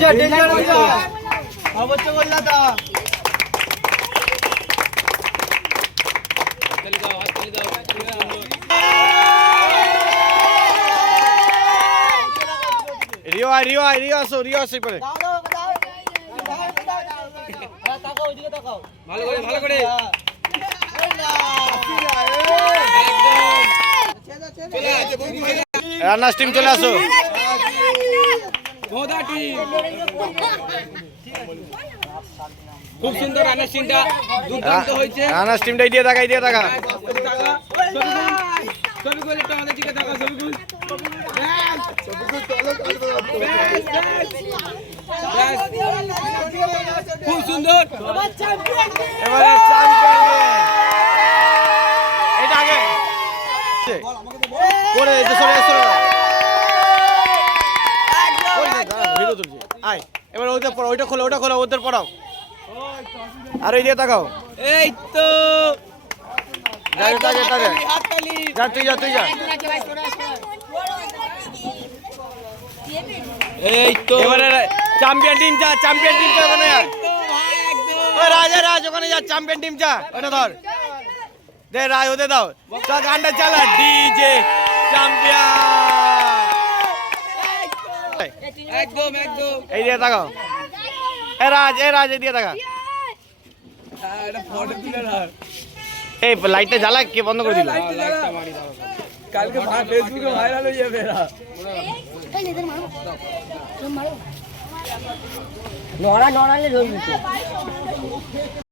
danger danger अवश्य बोलला था रियो रियो আসো পরে তাকাও ওইদিকে তাকাও ভালো করে রানার্স টিম চলে আসো মহদা টিম খুব সুন্দর রানার্স টিমটা দুর্দান্ত হয়েছে রানার্স টিমটা দিয়ে টাকা সবিকুল একটা আমাদের দিকে তাকাও সবিকুল খুব সুন্দর এবারে চ্যাম্পিয়ন এটা আগে করে এটা সরে ভিডিও তুলছি আয় এবার ওইটা খোলো ওদের পড়াও আর এই দিয়ে তাকাও এই তো যা তুই যা এই তো এবারে চ্যাম্পিয়ন টিম যা ওখানে যা ওই রাজ ওখানে যা চ্যাম্পিয়ন টিম যা ওটা ধর দে রাজ ওতে দাও তো গানটা চালা ডিজে চ্যাম্পিয়ন একদম এই দিয়ে তাকাও এ রাজ এই দিয়ে তাকা এটা ফটো তুলে ধর এই লাইটটা জ্বালা কে বন্ধ করে দিল লাইটটা মারি দাও কালকে ফেসবুকে ভাইরাল হয়ে যাবে এরা নড়ালে ধরবি